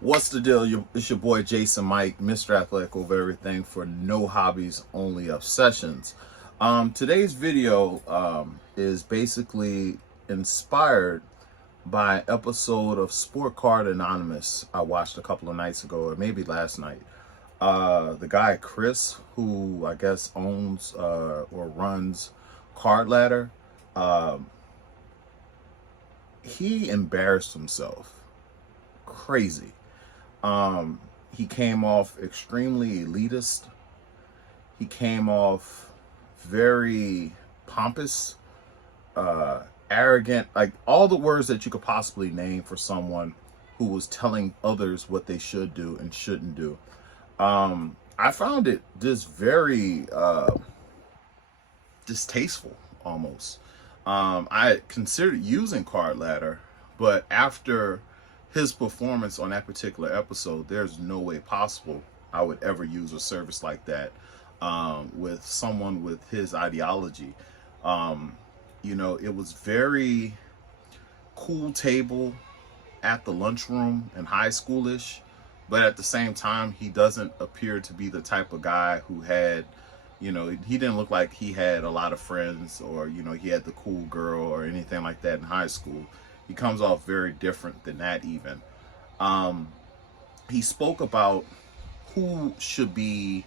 What's the deal? It's your boy Jason Mike, Mr. Athletic over everything for no hobbies, only obsessions. Today's video is basically inspired by an episode of Sport Card Anonymous I watched a couple of nights ago, or maybe last night. The guy Chris, who I guess owns or runs Card Ladder, he embarrassed himself. Crazy. He came off extremely elitist. He came off very pompous, arrogant, like all the words that you could possibly name for someone who was telling others what they should do and shouldn't do. I found it just very distasteful almost. I considered using Card Ladder, but after his performance on that particular episode, there's no way possible I would ever use a service like that with someone with his ideology. It was very cool table at the lunchroom and high schoolish, but at the same time, he doesn't appear to be the type of guy who had, he didn't look like he had a lot of friends or, he had the cool girl or anything like that in high school. He comes off very different than that even. Um, he spoke about who should be,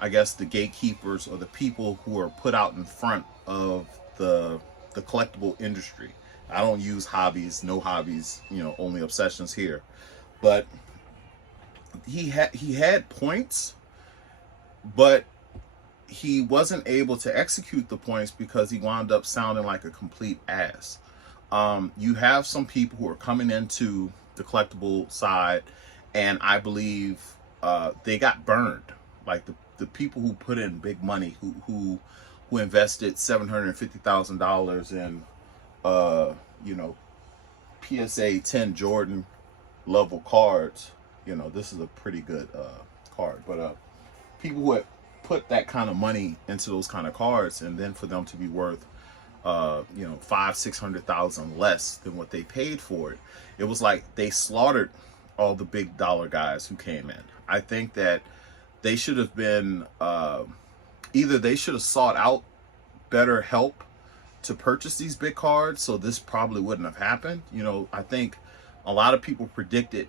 I guess, the gatekeepers or the people who are put out in front of the collectible industry. I don't use hobbies, no hobbies, only obsessions here. But he had points, but he wasn't able to execute the points because he wound up sounding like a complete ass. You have some people who are coming into the collectible side, and I believe they got burned. Like the people who put in big money, who invested $750,000 in PSA 10 Jordan level cards. This is a pretty good card, but people who had put that kind of money into those kind of cards, and then for them to be worth five, 600,000 less than what they paid for it. It was like they slaughtered all the big dollar guys who came in. I think that they should have been either they should have sought out better help to purchase these big cards, so this probably wouldn't have happened. I think a lot of people predicted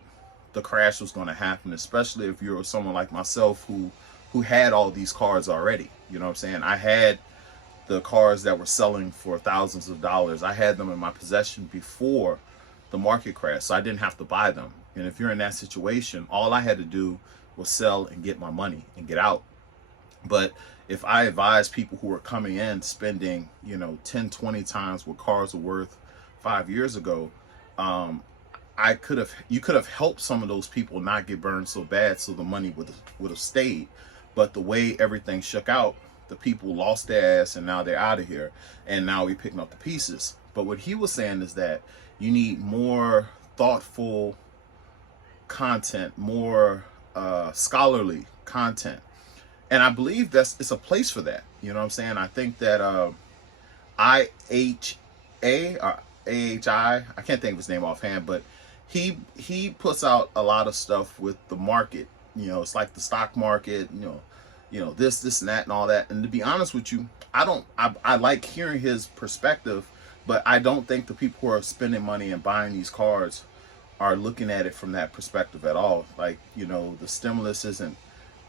the crash was going to happen, especially if you're someone like myself who had all these cards already. You know what I'm saying? I had the cars that were selling for thousands of dollars. I had them in my possession before the market crash, so I didn't have to buy them. And if you're in that situation, all I had to do was sell and get my money and get out. But if I advise people who are coming in spending 10, 20 times what cars were worth 5 years ago, you could have helped some of those people not get burned so bad, so the money would have stayed. But the way everything shook out, the people lost their ass, and now they're out of here, and now we're picking up the pieces. But what he was saying is that you need more thoughtful content, more scholarly content, and I believe it's a place for that. You know what I'm saying? I think that IHA or AHI, I can't think of his name offhand, but he puts out a lot of stuff with the market. It's like the stock market, this and that and all that. And to be honest with you, I like hearing his perspective, but I don't think the people who are spending money and buying these cards are looking at it from that perspective at all. Like, the stimulus isn't,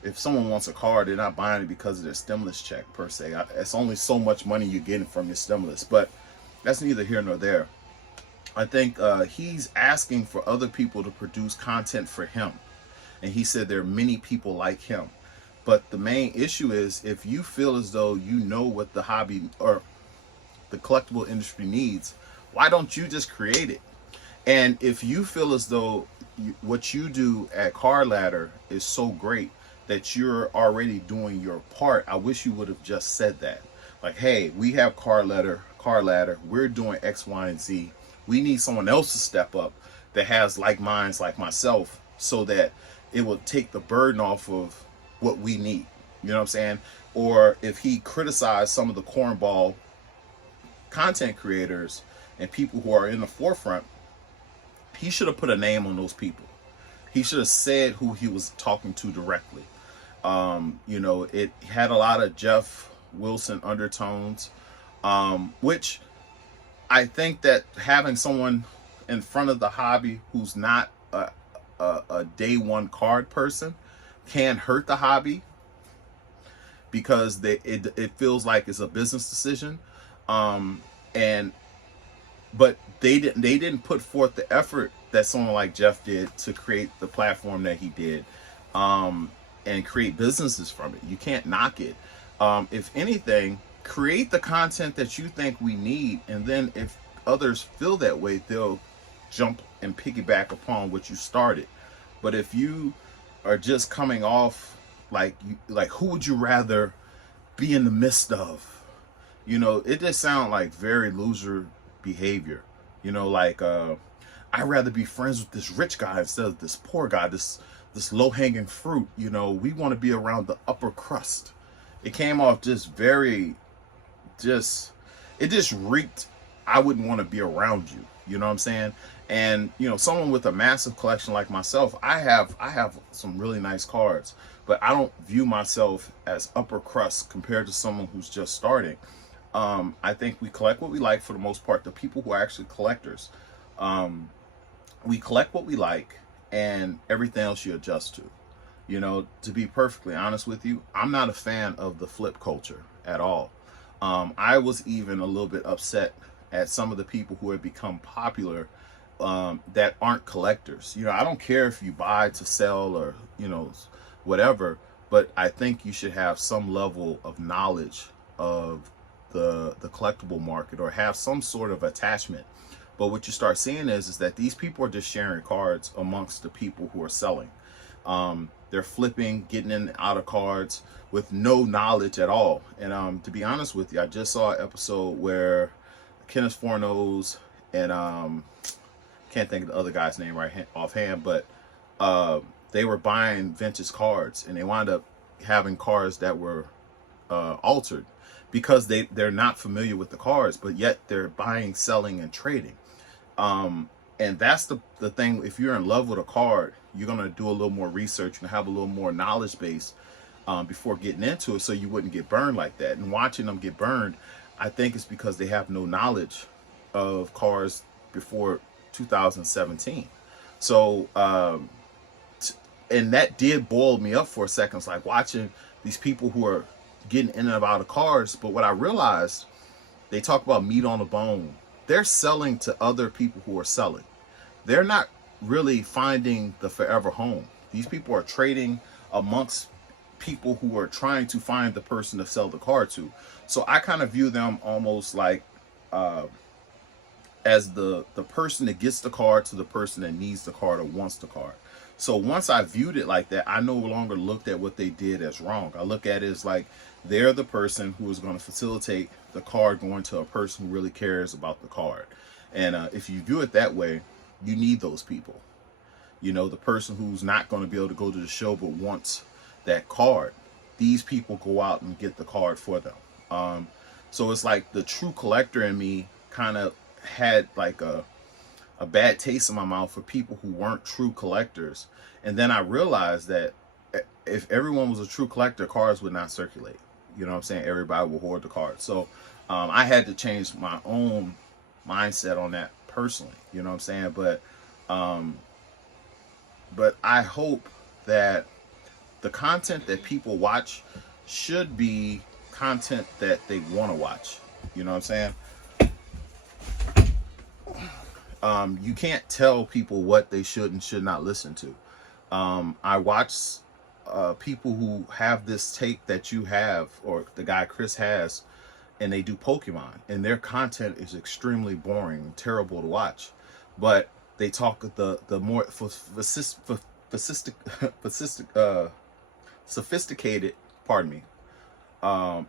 if someone wants a card, they're not buying it because of their stimulus check per se. It's only so much money you're getting from your stimulus, but that's neither here nor there. I think he's asking for other people to produce content for him. And he said there are many people like him. But the main issue is, if you feel as though you know what the hobby or the collectible industry needs, why don't you just create it? And if you feel as though what you do at Card Ladder is so great that you're already doing your part, I wish you would have just said that. Like, hey, we have Card Ladder, we're doing X, Y, and Z. We need someone else to step up that has like minds like myself, so that it will take the burden off of what we need. You know what I'm saying? Or if he criticized some of the cornball content creators and people who are in the forefront, he should have put a name on those people. He should have said who he was talking to directly. You know, it had a lot of Jeff Wilson undertones, which I think that having someone in front of the hobby who's not a day one card person can hurt the hobby, because it feels like it's a business decision. And but they didn't put forth the effort that someone like Jeff did to create the platform that he did, and create businesses from it. You can't knock it. If anything, create the content that you think we need, and then if others feel that way, they'll jump and piggyback upon what you started. But if you are just coming off like who would you rather be in the midst of? You know, it just sounds like very loser behavior. You know, like I'd rather be friends with this rich guy instead of this poor guy, this low hanging fruit. You know, we want to be around the upper crust. It came off just very, it just reeked. I wouldn't want to be around you. You know what I'm saying? And you know, someone with a massive collection like myself, I have some really nice cards, but I don't view myself as upper crust compared to someone who's just starting. I think we collect what we like for the most part. The people who are actually collectors, we collect what we like, and everything else you adjust to. You know, to be perfectly honest with you, I'm not a fan of the flip culture at all. I was even a little bit upset at some of the people who have become popular, that aren't collectors. You know, I don't care if you buy to sell or, you know, whatever, but I think you should have some level of knowledge of the collectible market, or have some sort of attachment. But what you start seeing is that these people are just sharing cards amongst the people who are selling. They're flipping, getting in and out of cards with no knowledge at all. And to be honest with you, I just saw an episode where Kenneth Fornos and can't think of the other guy's name offhand, but they were buying vintage cards, and they wound up having cards that were altered because they're not familiar with the cards, but yet they're buying, selling, and trading. And that's the thing. If you're in love with a card, you're gonna do a little more research and have a little more knowledge base before getting into it, so you wouldn't get burned like that. And watching them get burned, I think it's because they have no knowledge of cars before 2017. So and that did boil me up for a second. It's like watching these people who are getting in and out of cars. But what I realized, they talk about meat on the bone. They're selling to other people who are selling. They're not really finding the forever home. These people are trading amongst people who are trying to find the person to sell the car to. So I kind of view them almost like as the person that gets the card to the person that needs the card or wants the card. So once I viewed it like that, I no longer looked at what they did as wrong. I look at it as like they're the person who is going to facilitate the card going to a person who really cares about the card. And if you view it that way, you need those people. You know, the person who's not going to be able to go to the show but wants that card. These people go out and get the card for them. So it's like the true collector in me kind of had like a bad taste in my mouth for people who weren't true collectors. And then I realized that if everyone was a true collector, cards would not circulate. You know what I'm saying? Everybody will hoard the cards. So I had to change my own mindset on that personally. You know what I'm saying? But I hope that the content that people watch should be content that they want to watch. You know what I'm saying? You can't tell people what they should and should not listen to. I watch people who have this take that you have, or the guy Chris has, and they do Pokemon, and their content is extremely boring and terrible to watch. But they talk the more sophisticated,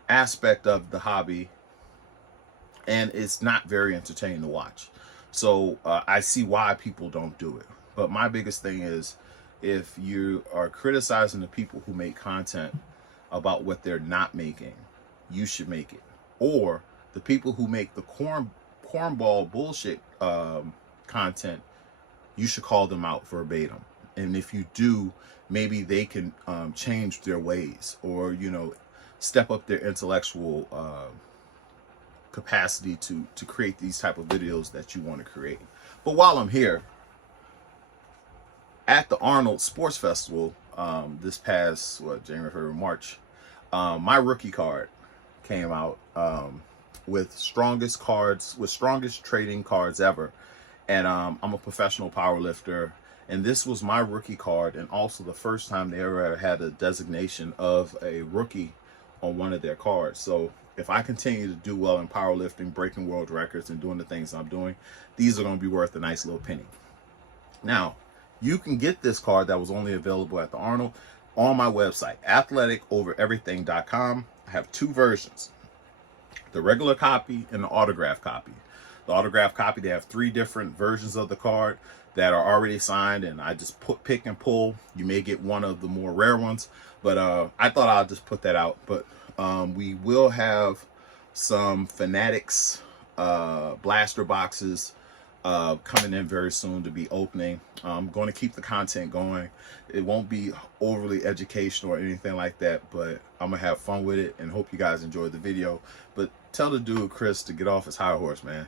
aspect of the hobby, and it's not very entertaining to watch. So I see why people don't do it. But my biggest thing is, if you are criticizing the people who make content about what they're not making, you should make it. Or the people who make the cornball bullshit content, you should call them out verbatim. And if you do, maybe they can change their ways, or, you know, step up their intellectual capacity to create these type of videos that you want to create. But while I'm here at the Arnold Sports Festival, this past January, February, March, my rookie card came out with strongest trading cards ever. And I'm a professional power lifter, and this was my rookie card, and also the first time they ever had a designation of a rookie on one of their cards. So if I continue to do well in powerlifting, breaking world records, and doing the things I'm doing, these are going to be worth a nice little penny. Now, you can get this card that was only available at the Arnold on my website, athletikovereverything.com. I have two versions, the regular copy and the autograph copy. The autograph copy, they have 3 different versions of the card that are already signed, and I just pick and pull. You may get one of the more rare ones, but I thought I'll just put that out. But we will have some Fanatics blaster boxes coming in very soon to be opening. I'm going to keep the content going. It won't be overly educational or anything like that, but I'm gonna have fun with it, and hope you guys enjoyed the video. But tell the dude Chris to get off his high horse, man.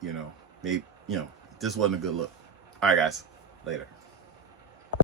You know, maybe, you know, this wasn't a good look. All right, guys, later.